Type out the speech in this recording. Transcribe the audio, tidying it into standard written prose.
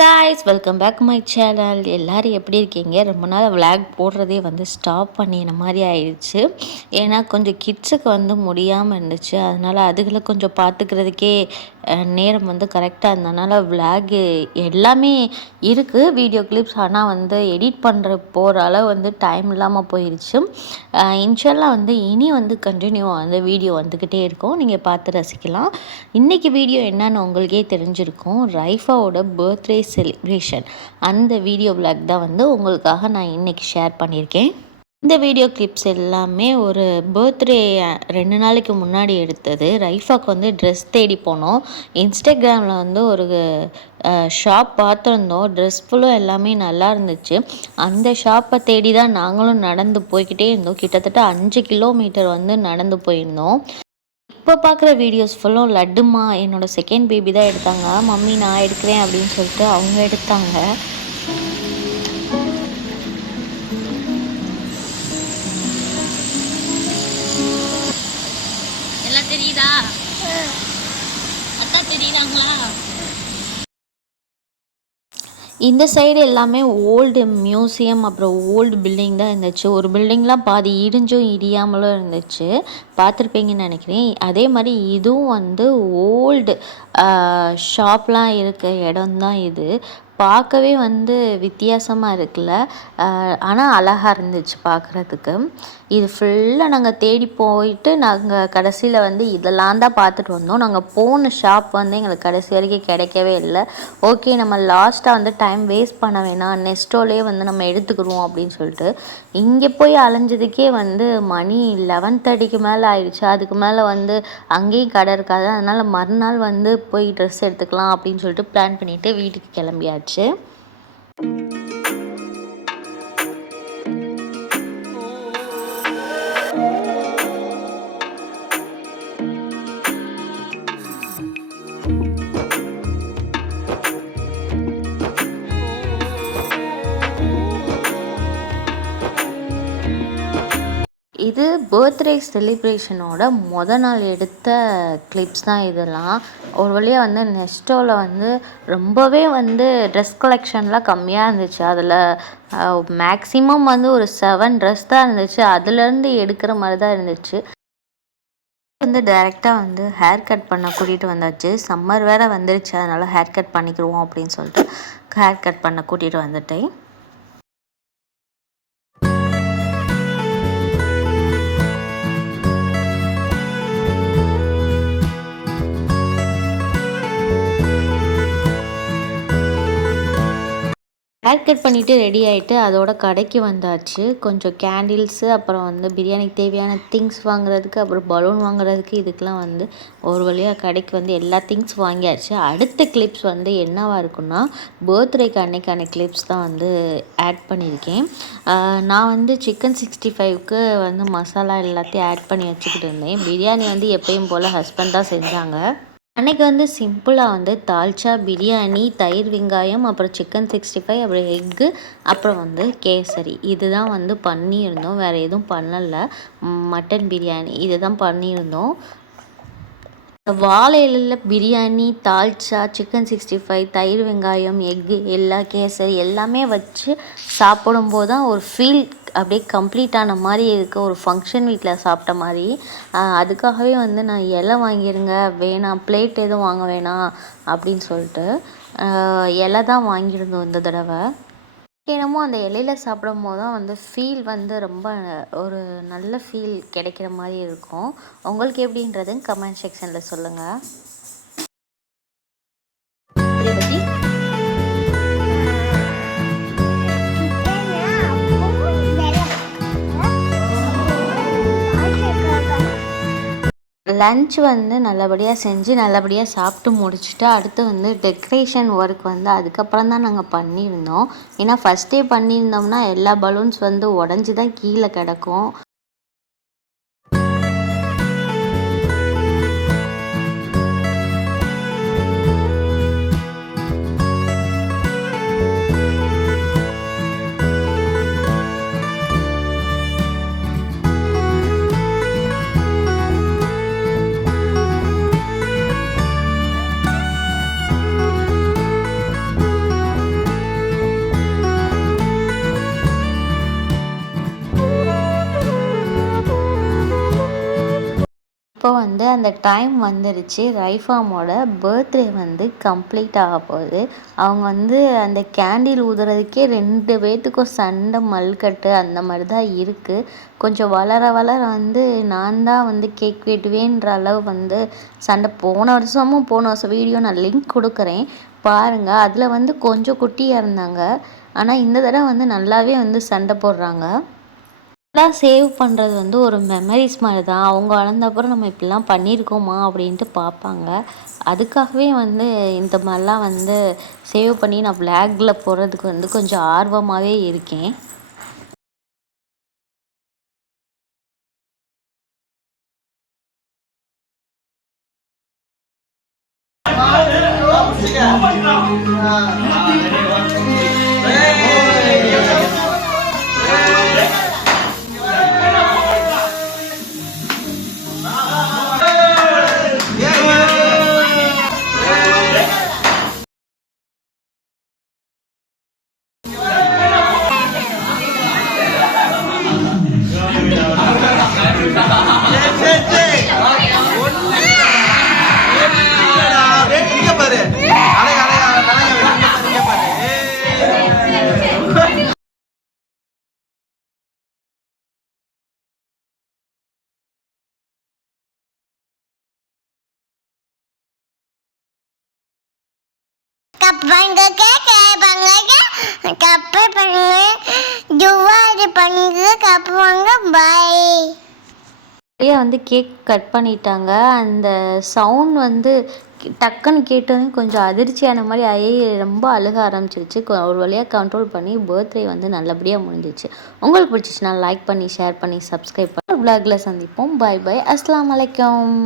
Guys, welcome back my channel. எல்லோரும் எப்படி இருக்கீங்க? ரொம்ப நாள் விளாக் போடுறதே ஸ்டாப் பண்ணின மாதிரி ஆயிடுச்சு. ஏன்னா கொஞ்சம் கிட்ஸுக்கு முடியாமல் இருந்துச்சு. அதனால் அதுகளை கொஞ்சம் பார்த்துக்கிறதுக்கே நேரம் கரெக்டாக இருந்ததுனால விளாகு எல்லாமே இருக்குது வீடியோ கிளிப்ஸ். ஆனால் எடிட் பண்ணுற போகிற அளவு டைம் இல்லாமல் போயிடுச்சு. இன்ஷால்லா இனி கண்டினியூவாக வீடியோ வந்துக்கிட்டே இருக்கும், நீங்கள் பார்த்து ரசிக்கலாம். இன்றைக்கி வீடியோ என்னன்னு உங்களுக்கே தெரிஞ்சிருக்கும். ரைஃபாவோட பர்த்டே செலிப்ரேஷன் அந்த வீடியோ விளாக் தான் உங்களுக்காக நான் இன்றைக்கி ஷேர் பண்ணியிருக்கேன். இந்த வீடியோ கிளிப்ஸ் எல்லாமே ஒரு பர்த்டே 2 நாளைக்கு முன்னாடி எடுத்தது. ரைஃபாக்கு ட்ரெஸ் தேடி போனோம். இன்ஸ்டாகிராமில் ஒரு ஷாப் பார்த்துருந்தோம். ட்ரெஸ் ஃபுல்லும் எல்லாமே நல்லா இருந்துச்சு. அந்த ஷாப்பை தேடி தான் நாங்களும் நடந்து போய்கிட்டே இருந்தோம். கிட்டத்தட்ட 5 கிலோமீட்டர் நடந்து போயிருந்தோம். இப்போ பார்க்குற வீடியோஸ் ஃபுல்லும் லட்டுமா என்னோடய செகண்ட் பேபி தான் எடுத்தாங்க. மம்மி நான் எடுக்கிறேன் அப்படின்னு சொல்லிட்டு அவங்க எடுத்தாங்க. எல்லாம் தெரியுதா? அத்தா தெரியுதாங்களா? இந்த சைடு எல்லாமே ஓல்டு மியூசியம் அப்புறம் ஓல்டு பில்டிங் தான் இருந்துச்சு. ஒரு பில்டிங்லாம் பாதி இடிஞ்சும் இடியாமலும் இருந்துச்சு, பார்த்துருப்பீங்கன்னு நினைக்கிறேன். அதே மாதிரி இதுவும் ஓல்டு ஷாப்லாம் இருக்க இடம் தான் இது. பார்க்கவே வித்தியாசமாக இருக்குல்ல, ஆனால் அழகாக இருந்துச்சு பார்க்குறதுக்கு. இது ஃபுல்லாக நாங்கள் தேடி போயிட்டு நாங்கள் கடைசியில் இதெல்லாம் தான் பார்த்துட்டு வந்தோம். நாங்கள் போன ஷாப் எங்களுக்கு கடைசி வரைக்கும் கிடைக்கவே இல்லை. ஓகே, நம்ம லாஸ்ட்டாக டைம் வேஸ்ட் பண்ண வேணாம், நெக்ஸ்ட்டோலேயே நம்ம எடுத்துக்கிடுவோம் அப்படின்னு சொல்லிட்டு இங்கே போய் அலைஞ்சதுக்கே மணி 11:30க்கு மேலே ஆயிடுச்சு. அதுக்கு மேலே அங்கேயும் கடை இருக்காது. அதனால் மறுநாள் போய் ட்ரெஸ் எடுத்துக்கலாம் அப்படின்னு சொல்லிட்டு பிளான் பண்ணிவிட்டு வீட்டுக்கு கிளம்பியாச்சு. இது பர்த்டே செலிப்ரேஷனோட நாள் எடுத்த கிளிப்ஸ் தான் இதெல்லாம். ஒரு வழியாக நெஸ்டோவில் ரொம்பவே ட்ரெஸ் கலெக்ஷன்லாம் கம்மியாக இருந்துச்சு. அதில் மேக்ஸிமம் ஒரு 7 ட்ரெஸ் தான் இருந்துச்சு. அதுலேருந்து எடுக்கிற மாதிரி தான் இருந்துச்சு. டைரெக்டாக ஹேர் கட் பண்ண கூட்டிகிட்டு வந்தாச்சு. சம்மர் வேறு வந்துருச்சு, அதனால் ஹேர் கட் பண்ணிக்கிடுவோம் அப்படின்னு சொல்லிட்டு ஹேர் கட் பண்ண கூட்டிகிட்டு வந்துட்டேன். ஹேர் கட் பண்ணிவிட்டு ரெடி ஆகிட்டு அதோட கடைக்கு வந்தாச்சு. கொஞ்சம் கேண்டில்ஸு, அப்புறம் பிரியாணிக்கு தேவையான திங்ஸ் வாங்குறதுக்கு, அப்புறம் பலூன் வாங்குறதுக்கு, இதுக்கெலாம் ஒரு வழியாக கடைக்கு எல்லா திங்ஸ் வாங்கியாச்சு. அடுத்த கிளிப்ஸ் என்னவாக இருக்குன்னா, பர்த்டேக்கு அன்னைக்கான கிளிப்ஸ் தான் ஆட் பண்ணியிருக்கேன். நான் சிக்கன் 65க்கு மசாலா எல்லாத்தையும் ஆட் பண்ணி வச்சுக்கிட்டு இருந்தேன். பிரியாணி எப்பயும் போல் ஹஸ்பண்ட் தான் செஞ்சாங்க. அன்றைக்கி சிம்பிளாக தால்ச்சா, பிரியாணி, தயிர் வெங்காயம், அப்புறம் சிக்கன் 65, அப்புறம் எக்கு, அப்புறம் கேசரி, இது தான் பண்ணியிருந்தோம். வேறு எதுவும் பண்ணலை. மட்டன் பிரியாணி இது தான் பண்ணியிருந்தோம். வாழை இலையில் பிரியாணி, தால்ச்சா, சிக்கன் 65, தயிர் வெங்காயம், எக்கு, எல்லா கேசரி எல்லாமே வச்சு சாப்பிடும்போது தான் ஒரு ஃபீல் அப்படியே கம்ப்ளீட்டான மாதிரி இருக்குது, ஒரு ஃபங்க்ஷன் வீட்டில் சாப்பிட்ட மாதிரி. அதுக்காகவே நான் இலை வாங்கிடுங்க, வேணாம் பிளேட் எதுவும் வாங்க வேணாம் அப்படின்னு சொல்லிட்டு இலை தான் வாங்கியிருந்தோம் இந்த தடவை. என்னமோ அந்த இலையில் சாப்பிடும் போது தான் ஃபீல் ரொம்ப ஒரு நல்ல ஃபீல் கிடைக்கிற மாதிரி இருக்கும். உங்களுக்கு எப்படின்றது கமெண்ட் செக்ஷனில் சொல்லுங்கள். லன்ச் நல்லபடியாக செஞ்சு நல்லபடியாக சாப்பிட்டு முடிச்சுட்டு அடுத்து டெக்கரேஷன் ஒர்க் அதுக்கப்புறம் தான் நாங்கள் பண்ணியிருந்தோம். ஏன்னா ஃபஸ்ட்டே பண்ணியிருந்தோம்னா எல்லா பலூன்ஸ் உடஞ்சி தான் கீழே கிடக்கும். அந்த டைம் வந்துருச்சு. ரைஃபாமோட பர்த்டே வந்து கம்ப்ளீட் ஆக போகுது. அவங்க வந்து அந்த கேண்டில் ஊதுறதுக்கே 2 பேத்துக்கும் சண்டை மல்கட்டு அந்த மாதிரி தான் இருக்குது. கொஞ்சம் வளர வளர வந்து நான் தான் வந்து கேக் வெட்டுவேன்ற அளவு வந்து சண்டை. போன வருஷம் வீடியோ நான் லிங்க் கொடுக்குறேன் பாருங்கள். அதில் வந்து கொஞ்சம் குட்டியாக இருந்தாங்க. ஆனால் இந்த தடவை வந்து நல்லாவே வந்து சண்டை போடுறாங்க. எல்லாம் சேவ் பண்ணுறது வந்து ஒரு மெமரிஸ் மாதிரி தான். அவங்க வளர்ந்தப்பறம் நம்ம இப்படிலாம் பண்ணியிருக்கோமா அப்படின்ட்டு பார்ப்பாங்க. அதுக்காகவே வந்து இந்த மாதிரிலாம் வந்து சேவ் பண்ணி நான் விளாகில் போடுறதுக்கு வந்து கொஞ்சம் ஆர்வமாகவே இருக்கேன். பண்ணுங்க கேட்க பண்ணுங்க கப்பு பண்ணுங்க ஜுவாரி பண்ணுங்க கப்பு வாங்க பாய். நிறைய வந்து கேக் கட் பண்ணிட்டாங்க. அந்த சவுண்ட் வந்து டக்குன்னு கேட்டோன்னே கொஞ்சம் அதிர்ச்சியான மாதிரி ஆகி ரொம்ப அழுக ஆரம்பிச்சிருச்சு. ஒரு வழியாக கண்ட்ரோல் பண்ணி பர்த்டே வந்து நல்லபடியாக முடிஞ்சிச்சு. உங்களுக்கு பிடிச்சிச்சுன்னா லைக் பண்ணி ஷேர் பண்ணி சப்ஸ்கிரைப் பண்ணி விளாகில் சந்திப்போம். பாய் பாய். அஸ்ஸலாமு அலைக்கும்.